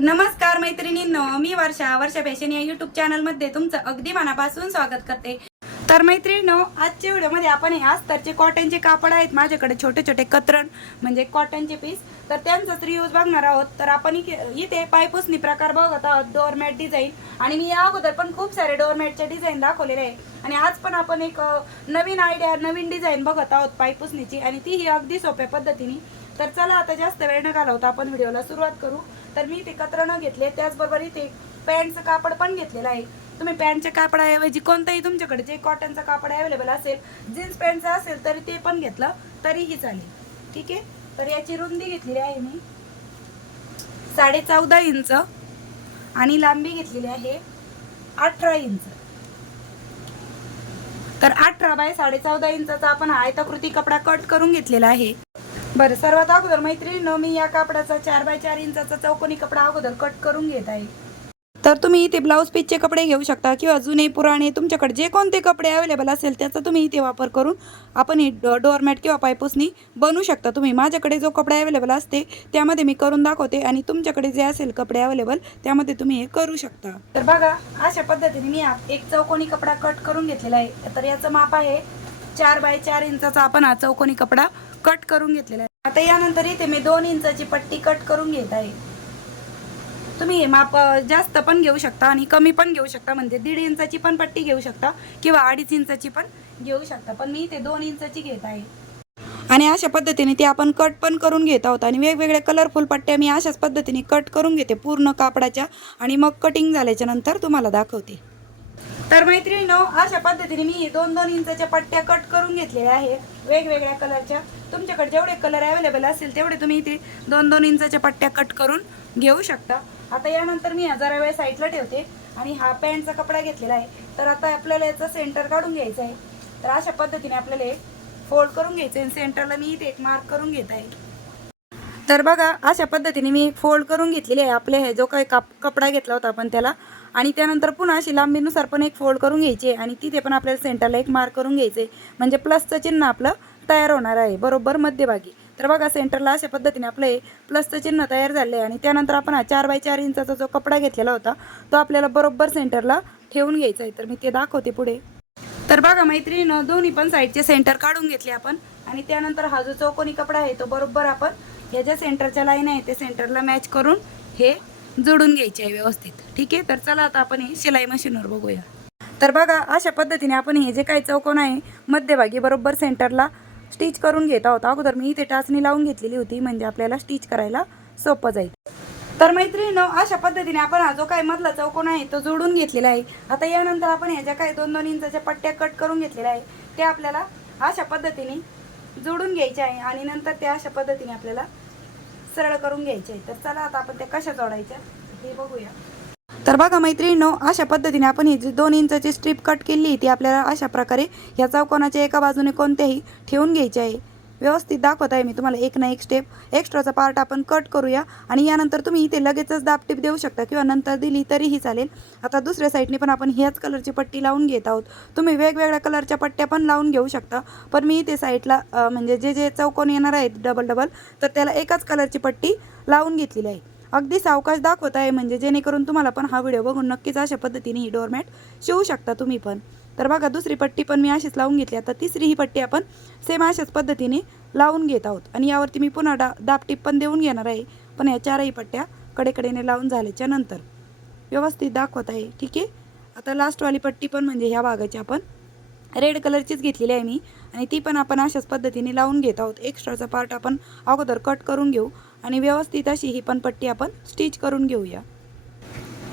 नमस्कार मैत्रिणींनो मी वर्षा. वर्षा फॅशन या युट्यूब चॅनलमध्ये तुमचं अगदी मनापासून स्वागत करते. तर मैत्रिणींनो आजच्या व्हिडिओमध्ये आपण हे अस्तरचे कॉटनचे कापड आहेत. माझ्याकडे छोटे छोटे कतरण म्हणजे कॉटनचे पीस तर त्यांचाच रियूज बघणार आहोत. तर आपण इथे पायपुसणी प्रकार बघत आहोत डोअरमॅट डिझाईन आणि मी या अगोदर पण खूप सारे डोअरमॅटचे डिझाईन दाखवलेले आहे आणि आज पण आपण एक नवीन आयडिया नवीन डिझाईन बघत आहोत पायपुसणीची. आणि तीही अगदी सोप्या पद्धतीने. तर चला आता जास्त वेळ न घालवता आपण व्हिडिओला सुरुवात करू. तर मी ते कतरणं घेतले त्याचबरोबर इथे पॅन्टचं कापड पण घेतलेलं आहे. तुम्ही पॅन्टच्या कापडाऐवजी कोणतंही तुमच्याकडे जे कॉटनचं कापड अवेलेबल असेल जीन्स पॅन्टचं असेल तरी ते पण घेतलं तरीही चालेल. ठीक आहे? तर याची रुंदी घेतलेली आहे मी. साडे चौदा इंच आणि लांबी घेतलेली आहे अठरा इंच. तर अठरा बाय साडे चौदा इंचाचा आपण आयताकृती कपडा कट करून घेतलेला आहे. बरं सर्वात अगोदर मैत्रिणीनं मी या कापडाचा चार बाय चार इंचाचा चौकोनी कपडा अगोदर कट करून घेत आहे. तर तुम्ही इथे ब्लाऊज पीसचे कपडे घेऊ शकता किंवा जुने पुराणे तुमच्याकडे जे कोणते कपडे अवेलेबल असेल त्याचा तुम्ही इथे वापर करून आपण ही डो डोअरमॅट किंवा पायपुसणी बनवू शकता. तुम्ही माझ्याकडे जो कपडे अवेलेबल असते त्यामध्ये मी करून दाखवते आणि तुमच्याकडे जे असेल कपडे अवेलेबल त्यामध्ये तुम्ही हे करू शकता. तर बघा अशा पद्धतीने मी एक चौकोनी कपडा कट करून घेतलेला आहे. तर याचं माप आहे चार बाय चार इंचाचा आपण हा चौकोनी कपडा कट करून घेतलेला आहे. आता यानंतर इथे मी दोन इंचाची पट्टी कट करून घेत आहे. तुम्ही हे माप जास्त पण घेऊ शकता आणि कमी पण घेऊ शकता म्हणजे दीड इंचाची पण पट्टी घेऊ शकता किंवा अडीच इंचाची पण घेऊ शकता. पण मी इथे दोन इंचाची घेत आहे. आणि अशा पद्धतीने ते आपण कट पण करून घेत आहोत आणि वेगवेगळ्या कलरफुल पट्ट्या मी अशाच पद्धतीने कट करून घेते पूर्ण कापडाच्या आणि मग कटिंग झाल्याच्यानंतर तुम्हाला दाखवते. तर मैत्रिणीनो अशा पद्धतीने मी दोन दोन इंचाच्या पट्ट्या कट करून घेतलेल्या आहेत वेगवेगळ्या कलरच्या तुमच्याकडे जेवढे कलर अवेलेबल असतील तेवढे तुम्ही इथे दोन दोन इंचाच्या पट्ट्या कट करून घेऊ शकता. आता यानंतर मी हजारा जरा वेळ साईडला ठेवते आणि हा पॅन्टचा कपडा घेतलेला आहे. तर आता आपल्याला याचं सेंटर काढून घ्यायचं आहे. तर अशा पद्धतीने आपल्याला हे फोल्ड करून घ्यायचं आहे. सेंटरला मी इथे एक मार्क करून घेत आहे. तर बघा अशा पद्धतीने मी फोल्ड करून घेतलेली आहे. आपले हे जो काही काप कपडा घेतला होता आपण त्याला आणि त्यानंतर पुन्हा अशी लांबीनुसार पण एक फोल्ड करून घ्यायची आहे आणि तिथे पण आपल्याला सेंटरला एक मार्क करून घ्यायचं आहे. म्हणजे प्लसचं चिन्ह आपलं तयार होणार आहे. बरोबर मध्यभागी. तर बघा सेंटरला अशा पद्धतीने आपलं हे प्लसचं चिन्ह तयार झालं आहे आणि त्यानंतर आपण हा चार बाय चार इंचाचा जो कपडा घेतलेला होता तो आपल्याला बरोबर सेंटरला ठेवून घ्यायचा आहे. तर मी ते दाखवते पुढे. तर बघा मैत्रिणीनं दोन्ही पण साईडचे सेंटर काढून घेतले आपण. आणि त्यानंतर हा जो चौकोनी कपडा आहे तो बरोबर आपण ह्या ज्या सेंटरच्या लाईन आहे ते सेंटरला मॅच करून हे जोडून घ्यायचे आहे व्यवस्थित. ठीक आहे? तर चला आता आपण हे शिलाई मशीनवर बघूया. तर बघा अशा पद्धतीने आपण हे जे काही चौकोन आहे मध्यभागी बरोबर सेंटरला स्टिच करून घेत आहोत. अगोदर मी इथे टाचणी लावून घेतलेली होती म्हणजे आपल्याला स्टिच करायला सोपं जाईल. तर मैत्रिणीनो अशा पद्धतीने आपण हा जो काही मधला चौकोन आहे तो जोडून घेतलेला आहे. आता यानंतर आपण ह्याच्या काही दोन दोन इंचाच्या पट्ट्या कट करून घेतलेल्या आहे त्या आपल्याला अशा पद्धतीने जोडून घ्यायचे आहे आणि नंतर त्या अशा पद्धतीने आपल्याला सरळ करून घ्यायचे. आहे तर चला आता आपण त्या कशा जोडायच्या हे बघूया. तर बघा मैत्रिणीनो अशा पद्धतीने आपण ही जी दोन इंचाची स्ट्रीप कट केली ती आपल्याला अशा प्रकारे या चौकोनाच्या एका बाजूने कोणत्याही ठेवून घ्यायची आहे. व्यवस्थित दाखवत आहे मी तुम्हाला एक ना एक स्टेप एक्स्ट्राचा पार्ट आपण कट करूया. आणि यानंतर तुम्ही इथे लगेचच दाबटीप देऊ शकता किंवा नंतर दिली तरीही चालेल. आता दुसऱ्या साईडने पण आपण ह्याच कलरची पट्टी लावून घेत आहोत. तुम्ही वेगवेगळ्या कलरच्या पट्ट्या पण लावून घेऊ शकता. पण मी इथे साईडला म्हणजे जे जे चौकोन येणार आहेत डबल डबल तर त्याला एकाच कलरची पट्टी लावून घेतलेली आहे. अगदी सावकाश दाखवत आहे म्हणजे जेणेकरून तुम्हाला पण हा व्हिडिओ बघून नक्कीच अशा पद्धतीने ही डोरमॅट शिवू शकता तुम्ही पण. तर बघा दुसरी पट्टी पण मी अशीच लावून घेतली. आता तिसरी ही पट्टी आपण सेम अशाच पद्धतीने लावून घेत आहोत. आणि यावरती मी पुन्हा डा दापटीप पण देऊन घेणार आहे. पण या चारही पट्ट्या कडेकडेने लावून झाल्याच्यानंतर. व्यवस्थित दाखवत आहे. ठीक आहे? आता लास्टवाली पट्टी पण म्हणजे ह्या भागाची आपण रेड कलरचीच घेतलेली आहे मी. आणि ती पण आपण अशाच पद्धतीने लावून घेत आहोत. एक्स्ट्राचा पार्ट आपण अगोदर कट करून घेऊ. आणि व्यवस्थित अशी ही पण पट्टी आपण स्टिच करून घेऊया.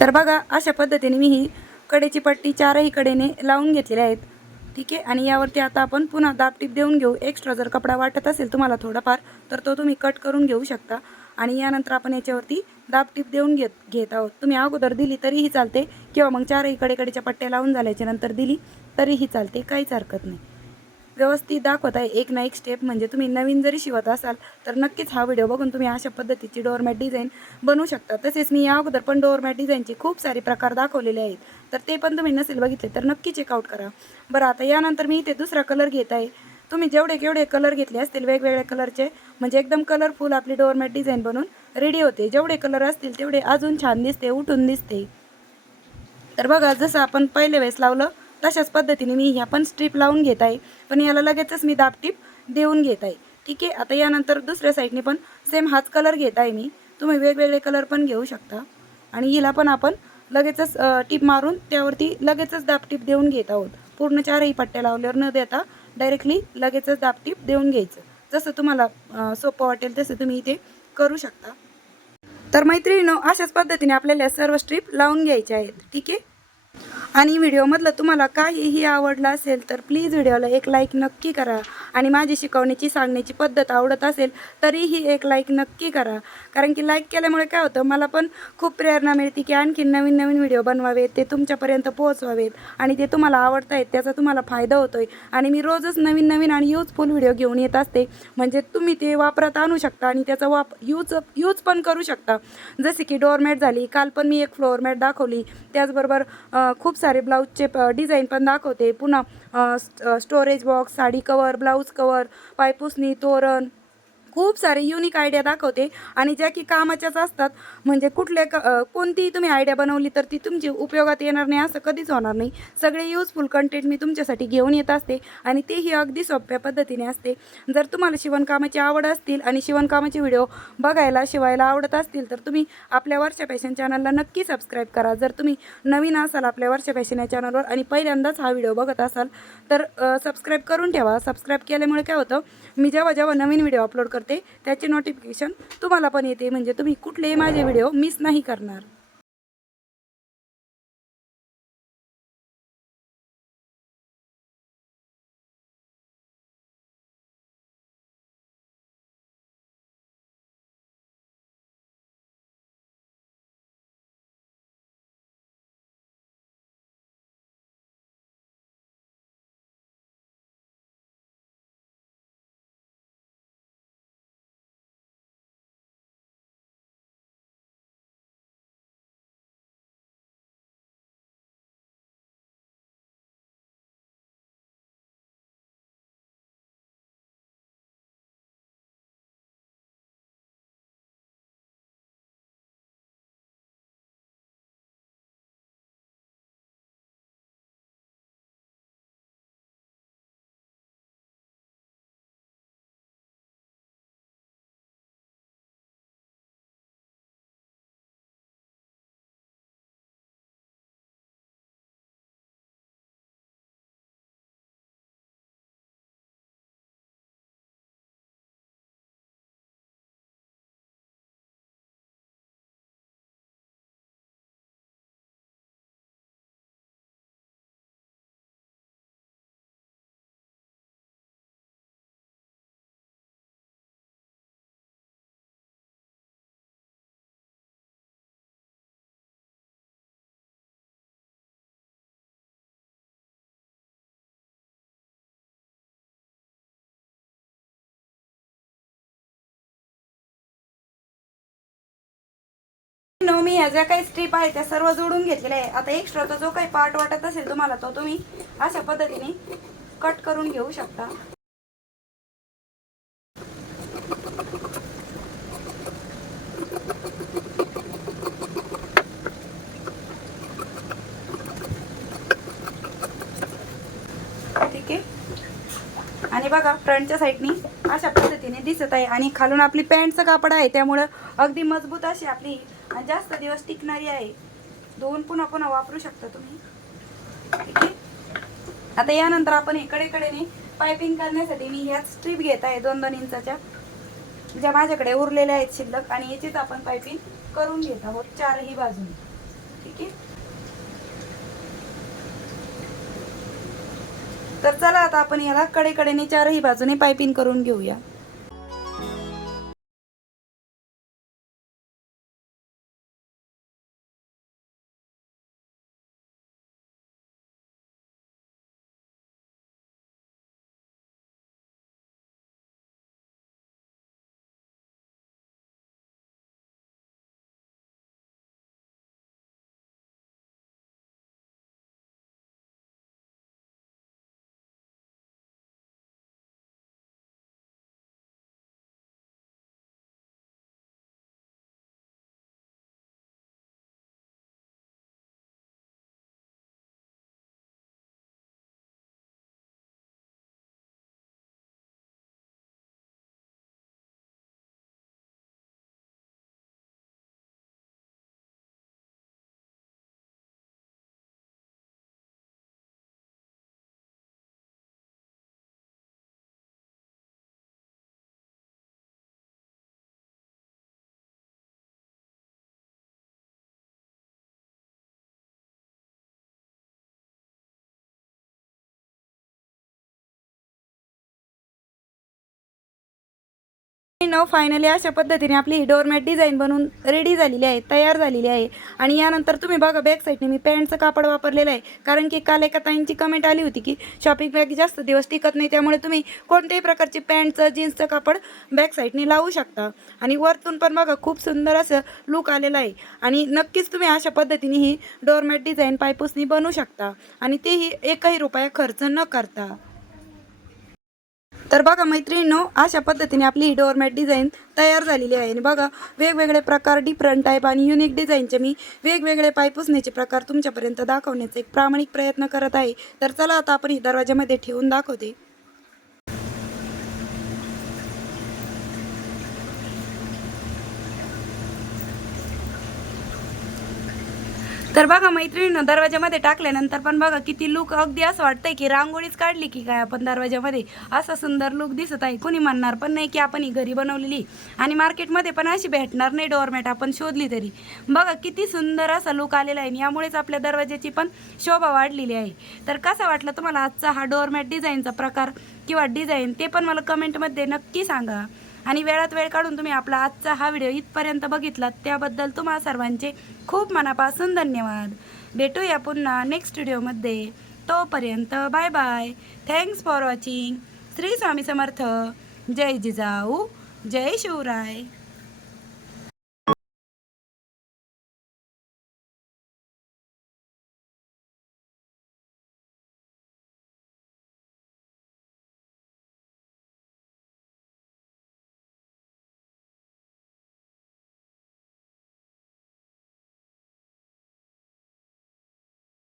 तर बघा अशा पद्धतीने मी ही कडेची पट्टी चारही कडेने लावून घेतलेल्या आहेत. ठीक आहे? आणि यावरती आता आपण पुन्हा दाबटीप देऊन घेऊ. एक्स्ट्रा जर कपडा वाटत असेल तुम्हाला थोडाफार तर तो तुम्ही कट करून घेऊ शकता. आणि यानंतर आपण याच्यावरती दाबटीप देऊन घेत घेत आहोत. तुम्ही अगोदर दिली तरीही चालते. किंवा मग चारही कडेकडेच्या पट्ट्या लावून झाल्याच्यानंतर दिली तरीही चालते. काहीच हरकत नाही. व्यवस्थित दाखवत आहे. एक ना एक स्टेप म्हणजे तुम्ही नवीन जरी शिवत असाल तर नक्कीच हा व्हिडिओ बघून तुम्ही अशा पद्धतीची डोअरमॅट डिझाईन बनवू शकता. तसेच मी या अगोदर पण डोअरमॅट डिझाईनचे खूप सारे प्रकार दाखवलेले आहेत. तर ते पण तुम्ही नसेल बघितले तर नक्की चेकआउट करा. बरं आता यानंतर मी इथे दुसरा कलर घेत आहे. तुम्ही जेवढे केवढे कलर घेतले असतील वेगवेगळ्या कलरचे म्हणजे एकदम कलरफुल आपली डोअरमॅट डिझाईन बनून रेडी होते. जेवढे कलर असतील तेवढे अजून छान दिसते उठून दिसते. तर बघा जसं आपण पहिले वेळेस लावलं तशाच पद्धतीने मी ह्या पण स्ट्रीप लावून घेत आहे. पण याला लगेचच मी दाबटीप देऊन घेत आहे. ठीक आहे? आता यानंतर दुसऱ्या साईडने पण सेम हाच कलर घेत आहे मी. तुम्ही वेगवेगळे कलर पण घेऊ शकता. आणि हिला पण आपण लगेचच टीप मारून त्यावरती लगेचच दाबटीप देऊन घेत आहोत. पूर्ण चारही पट्ट्या लावल्यावर न देता डायरेक्टली लगेचच दाबटीप देऊन घ्यायचं. जसं तुम्हाला सोपं वाटेल तसं तुम्ही इथे करू शकता. तर मैत्रिणीनो अशाच पद्धतीने आपल्याला सर्व स्ट्रीप लावून घ्यायच्या आहेत. ठीक आहे? आणि व्हिडिओमधलं तुम्हाला काहीही आवडलं असेल तर प्लीज व्हिडिओला एक लाईक नक्की करा. आणि माझी शिकवण्याची सांगण्याची पद्धत आवडत असेल तरीही एक लाईक नक्की करा. कारण की लाईक केल्यामुळे काय होतं मला पण खूप प्रेरणा मिळते की आणखी नवीन नवीन व्हिडिओ बनवावेत ते तुमच्यापर्यंत पोहोचवावेत आणि ते तुम्हाला आवडत आहेत त्याचा तुम्हाला फायदा होतो आहे आणि मी रोजच नवीन नवीन आणि यूजफुल व्हिडिओ घेऊन येत असते. म्हणजे तुम्ही ते वापरात आणू शकता आणि त्याचा वाप यूज यूज पण करू शकता. जसे की डोअरमॅट झाली काल पण मी एक फ्लोअरमॅट दाखवली. त्याचबरोबर खूप सारे ब्लाऊजचे डिझाईन पण दाखवते. पुन्हा storage box sari cover blouse cover पायपुसणी तोरण खूप सारे युनिक आयडिया दाखवते. आणि ज्या की कामाच्याच असतात म्हणजे कुठल्या क कोणतीही तुम्ही आयडिया बनवली तर ती तुमची उपयोगात येणार नाही असं कधीच होणार नाही. सगळे यूजफुल कंटेंट मी तुमच्यासाठी घेऊन येत असते आणि तेही अगदी सोप्या पद्धतीने असते. जर तुम्हाला शिवणकामाची आवड असतील आणि शिवणकामाचे व्हिडिओ बघायला शिवायला आवडत असतील तर तुम्ही आपल्या वर्षा फॅशन चॅनलला नक्की सबस्क्राईब करा. जर तुम्ही नवीन असाल आपल्या वर्षा फॅशन या चॅनलवर आणि पहिल्यांदाच हा व्हिडिओ बघत असाल तर सबस्क्राईब करून ठेवा. सबस्क्राईब केल्यामुळे काय होतं मी जेव्हा जेव्हा नवीन व्हिडिओ अपलोड करते त्याचे नोटिफिकेशन तुम्हाला पण येते. म्हणजे तुम्ही कुठलेही माझे व्हिडिओ मिस नाही करणार. मी ह्या ज्या काही स्ट्रीप आहे त्या सर्व जोडून घेतलेल्या आहे आता एक्स्ट्राचा जो काही पार्ट वाटत असेल तुम्हाला तो तुम्ही अशा पद्धतीने कट करून घेऊ शकता. ठीक आहे? आणि बघा फ्रंटच्या साईडनी अशा पद्धतीने दिसत आहे. आणि खालून आपली पॅन्टचं कापड आहे त्यामुळं अगदी मजबूत अशी आपली आणि जास्त दिवस टिकणारी आहे. दोन पुन्हा पुन्हा वापरू शकता तुम्ही. ठीक आहे? आता यानंतर आपण इकडे कडेने पायपिंग करण्यासाठी मी ह्याच स्ट्रीप घेत आहे दोन दोन इंचाच्या. ज्या माझ्याकडे उरलेल्या आहेत शिल्लक आणि याचीच आपण पायपिंग करून घेत आहोत चारही बाजूने. ठीक आहे? तर चला आता आपण याला कडेकडेने चारही बाजूने पायपिंग करून घेऊया. नऊ फायनली अशा पद्धतीने आपली ही डोरमॅट डिझाईन बनवून रेडी झालेली आहे तयार झालेली आहे. आणि यानंतर तुम्ही बघा बॅक साईडने मी पॅन्टचं कापड वापरलेलं आहे. कारण की काल एका ताईंची कमेंट आली होती की शॉपिंग बॅग जास्त दिवस टिकत नाही त्यामुळे तुम्ही कोणत्याही प्रकारची पॅन्टचं जीन्सचं कापड बॅक साईडने लावू शकता. आणि वरतून पण बघा खूप सुंदर असं लुक आलेलं आहे. आणि नक्कीच तुम्ही अशा पद्धतीने ही डोरमॅट डिझाईन पायपुसनी बनवू शकता. आणि तेही एकही रुपया खर्च न करता. तर बघा मैत्रिणींनो अशा पद्धतीने आपली ही डोअरमॅट डिझाईन तयार झालेली आहे. आणि बघा वेगवेगळे प्रकार डिफरंट टाईप आणि युनिक डिझाईनचे मी वेगवेगळे पाय पुसण्याचे प्रकार तुमच्यापर्यंत दाखवण्याचा एक प्रामाणिक प्रयत्न करत आहे. तर चला आता आपण ही दरवाजामध्ये ठेवून दाखवते. तर बघा मैत्रिणीनं दरवाजामध्ये टाकल्यानंतर पण बघा किती लुक अगदी असं वाटतंय की रांगोळीच काढली की काय आपण दरवाजामध्ये असा सुंदर लुक दिसत आहे. कोणी म्हणणार पण नाही की आपण ही घरी बनवलेली. आणि मार्केटमध्ये पण अशी भेटणार नाही डोअरमॅट आपण शोधली तरी. बघा किती सुंदर असा लुक आलेला आहे आणि यामुळेच आपल्या दरवाजाची पण शोभा वाढलेली आहे. तर कसा वाटला तुम्हाला आजचा हा डोअरमॅट डिझाईनचा प्रकार किंवा डिझाईन ते पण मला कमेंटमध्ये नक्की सांगा. आणि वेळात वेळ काढून तुम्ही आपला आजचा हा व्हिडिओ इथपर्यंत बघितलात त्याबद्दल तुम्हा सर्वांचे खूप मनापासून धन्यवाद. भेटूया पुन्हा नेक्स्ट व्हिडिओमध्ये तोपर्यंत bye bye thanks for watching Shri Swami Samarth. जय जिजाऊ. जय शिवराय.